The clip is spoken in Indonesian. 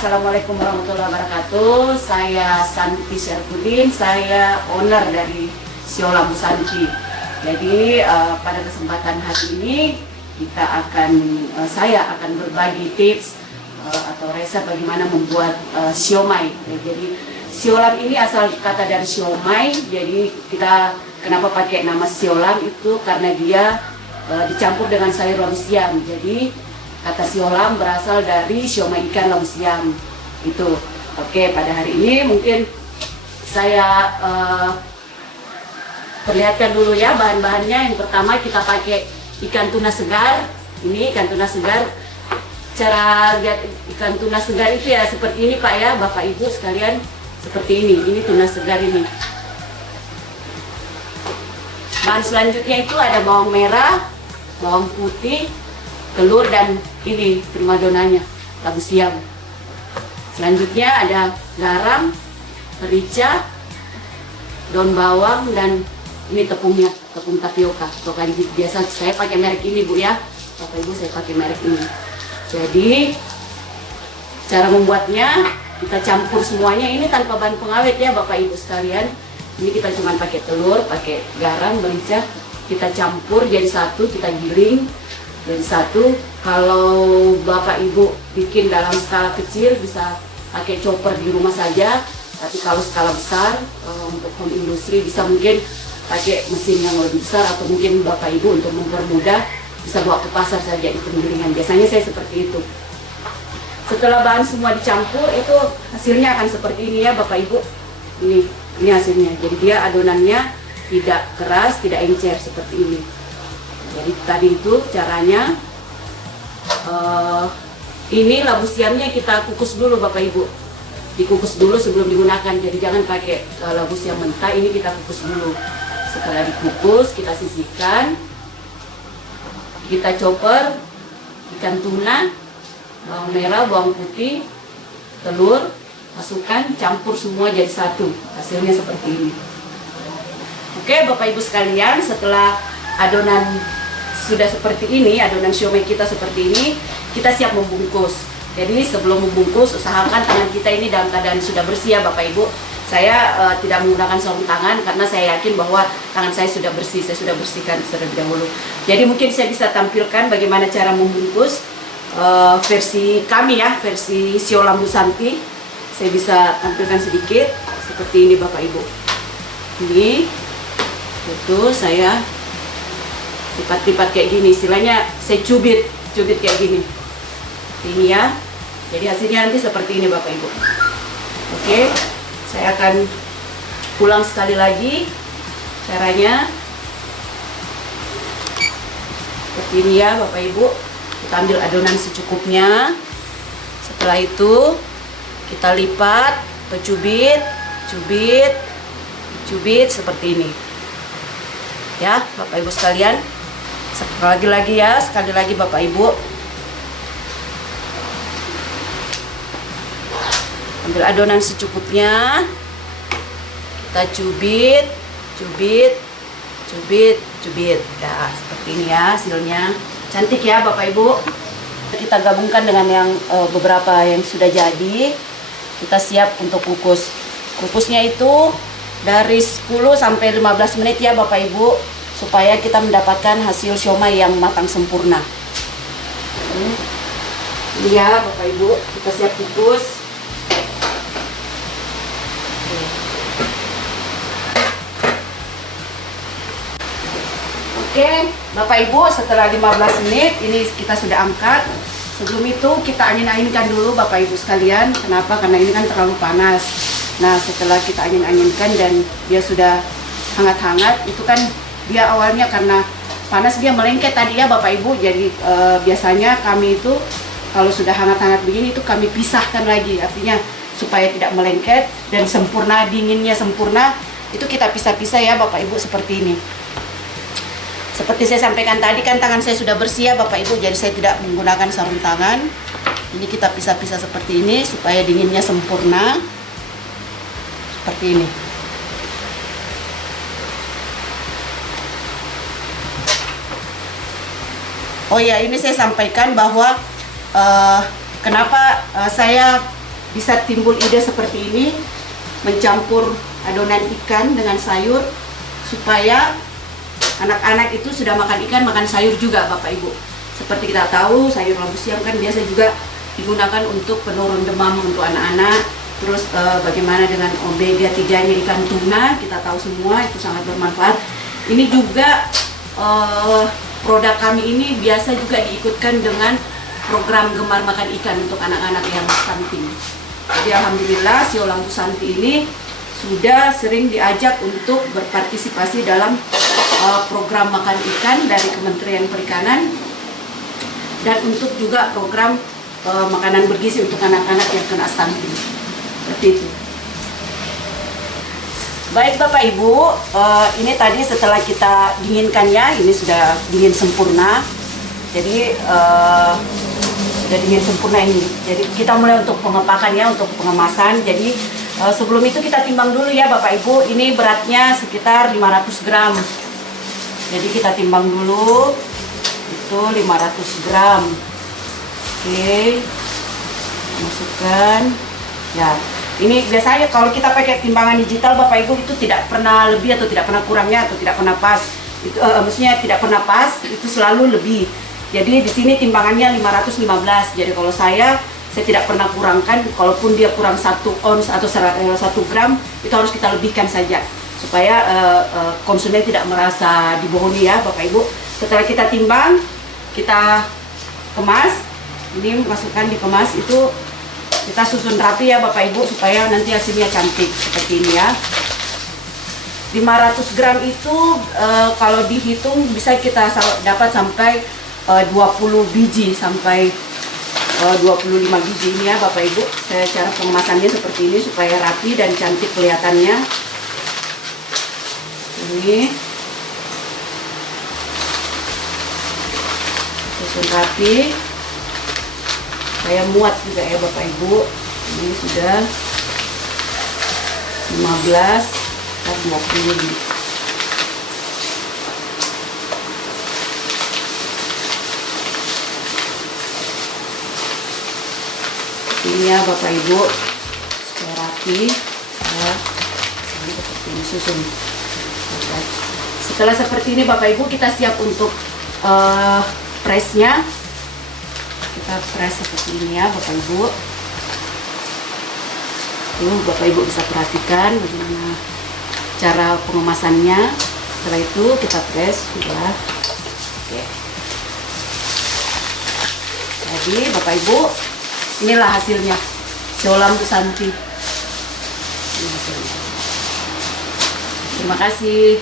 Assalamualaikum warahmatullahi wabarakatuh. Saya Santi Syarfuddin, saya owner dari Siolam Santi. Jadi pada kesempatan hari ini saya akan berbagi tips atau resep bagaimana membuat siomay. Jadi siolam ini asal kata dari siomay. Jadi kita kenapa pakai nama siolam itu karena dia dicampur dengan sayur labu siam. Jadi kata siolam berasal dari siomay ikan labu siam itu. Oke, pada hari ini mungkin saya perlihatkan dulu ya bahan-bahannya. Yang pertama kita pakai ikan tuna segar. Ini ikan tuna segar. Cara lihat ikan tuna segar itu ya seperti ini Pak ya, Bapak Ibu sekalian, seperti ini. Ini tuna segar ini. Bahan selanjutnya itu ada bawang merah, bawang putih, telur, dan ini primadonanya labu siam. Selanjutnya ada garam, merica, daun bawang, dan ini tepungnya, tepung tapioka. Pokoknya biasa saya pakai merek ini Bu ya, Bapak Ibu, saya pakai merek ini. Jadi cara membuatnya kita campur semuanya ini tanpa bahan pengawet ya Bapak Ibu sekalian. Ini kita cuma pakai telur, pakai garam, merica, kita campur jadi satu, kita giling jadi satu. Kalau Bapak Ibu bikin dalam skala kecil bisa pakai chopper di rumah saja. Tapi kalau skala besar untuk home industri bisa mungkin pakai mesin yang lebih besar, atau mungkin Bapak Ibu untuk mempermudah bisa bawa ke pasar saja di penggilingan. Biasanya saya seperti itu. Setelah bahan semua dicampur itu hasilnya akan seperti ini ya Bapak Ibu. Ini hasilnya. Jadi dia adonannya tidak keras, tidak encer seperti ini. Jadi tadi itu caranya. Ini labu siamnya kita kukus dulu Bapak Ibu. Dikukus dulu sebelum digunakan. Jadi jangan pakai labu siam mentah, ini kita kukus dulu. Setelah dikukus kita sisihkan. Kita chopper ikan tuna, bawang merah, bawang putih, telur, masukkan, campur semua jadi satu. Hasilnya seperti ini. Oke Bapak Ibu sekalian, setelah adonan sudah seperti ini, adonan siomay kita seperti ini, kita siap membungkus. Jadi sebelum membungkus, usahakan tangan kita ini dalam keadaan sudah bersih ya Bapak Ibu. Saya tidak menggunakan sarung tangan karena saya yakin bahwa tangan saya sudah bersih, saya sudah bersihkan terlebih dahulu. Jadi mungkin saya bisa tampilkan bagaimana cara membungkus versi kami ya, versi Siolam Santi. Saya bisa tampilkan sedikit seperti ini Bapak Ibu. Ini itu saya lipat-lipat kayak gini, istilahnya saya cubit kayak gini. Ini ya. Jadi hasilnya nanti seperti ini Bapak Ibu. Oke, saya akan ulang sekali lagi caranya. Seperti ini ya Bapak Ibu. Kita ambil adonan secukupnya. Setelah itu kita lipat, cubit seperti ini. Ya Bapak Ibu sekalian. Sekali lagi Bapak Ibu. Ambil adonan secukupnya. Kita cubit. Ya, seperti ini ya hasilnya. Cantik ya Bapak Ibu. Kita gabungkan dengan yang beberapa yang sudah jadi. Kita siap untuk kukus. Kukusnya itu dari 10 sampai 15 menit ya Bapak Ibu, supaya kita mendapatkan hasil siomay yang matang sempurna. Ini ya Bapak Ibu, kita siap kukus. Oke Bapak Ibu, setelah 15 menit ini kita sudah angkat. Sebelum itu kita angin-anginkan dulu Bapak Ibu sekalian. Kenapa? Karena ini kan terlalu panas. Nah setelah kita angin-anginkan dan dia sudah hangat-hangat, itu kan dia awalnya karena panas dia melengket tadi ya Bapak Ibu. Jadi biasanya kami itu kalau sudah hangat-hangat begini itu kami pisahkan lagi. Artinya supaya tidak melengket dan sempurna, dinginnya sempurna, itu kita pisah-pisah ya Bapak Ibu seperti ini. Seperti saya sampaikan tadi kan tangan saya sudah bersih ya Bapak Ibu, jadi saya tidak menggunakan sarung tangan. Ini kita pisah-pisah seperti ini supaya dinginnya sempurna. Seperti ini. Oh ya, ini saya sampaikan bahwa kenapa saya bisa timbul ide seperti ini, mencampur adonan ikan dengan sayur supaya anak-anak itu sudah makan ikan, makan sayur juga Bapak Ibu. Seperti kita tahu sayur labu siam kan biasa juga digunakan untuk penurun demam untuk anak-anak. Terus bagaimana dengan omega 3-nya ikan tuna, kita tahu semua itu sangat bermanfaat. Ini juga produk kami ini biasa juga diikutkan dengan program Gemar Makan Ikan untuk anak-anak yang stunting. Jadi alhamdulillah Sio Lampu Santi ini sudah sering diajak untuk berpartisipasi dalam program makan ikan dari Kementerian Perikanan dan untuk juga program makanan bergizi untuk anak-anak yang kena stunting. Seperti itu. Baik Bapak Ibu, ini tadi setelah kita dinginkan ya, ini sudah dingin sempurna. Jadi sudah dingin sempurna ini. Jadi kita mulai untuk pengepakan ya, untuk pengemasan. Jadi sebelum itu kita timbang dulu ya Bapak Ibu. Ini beratnya sekitar 500 gram. Jadi kita timbang dulu. Itu 500 gram. Oke. Masukkan. Ya. Ini biasanya kalau kita pakai timbangan digital Bapak Ibu itu tidak pernah lebih atau tidak pernah kurangnya atau tidak pernah pas. Itu maksudnya tidak pernah pas, itu selalu lebih. Jadi di sini timbangannya 515. Jadi kalau saya tidak pernah kurangkan, kalaupun dia kurang 1 ons atau 1 gram, itu harus kita lebihkan saja supaya konsumen tidak merasa dibohongi ya Bapak Ibu. Setelah kita timbang, kita kemas. Ini masukkan dikemas itu kita susun rapi ya Bapak Ibu supaya nanti hasilnya cantik seperti ini ya. 500 gram itu kalau dihitung bisa kita dapat sampai 20 biji sampai 25 biji ini ya Bapak Ibu. Saya cara pengemasannya seperti ini supaya rapi dan cantik kelihatannya. Ini susun rapi supaya muat juga ya Bapak Ibu. Ini sudah 15 dan 20. Ini ya Bapak Ibu, supaya rapi ya, seperti ini susun. Setelah seperti ini Bapak Ibu, kita siap untuk pressnya. Kita press seperti ini ya Bapak Ibu. Bapak Ibu bisa perhatikan bagaimana cara pengemasannya. Setelah itu kita press sudah. Oke. Jadi Bapak Ibu, inilah hasilnya Sio Lampu Santi. Terima kasih.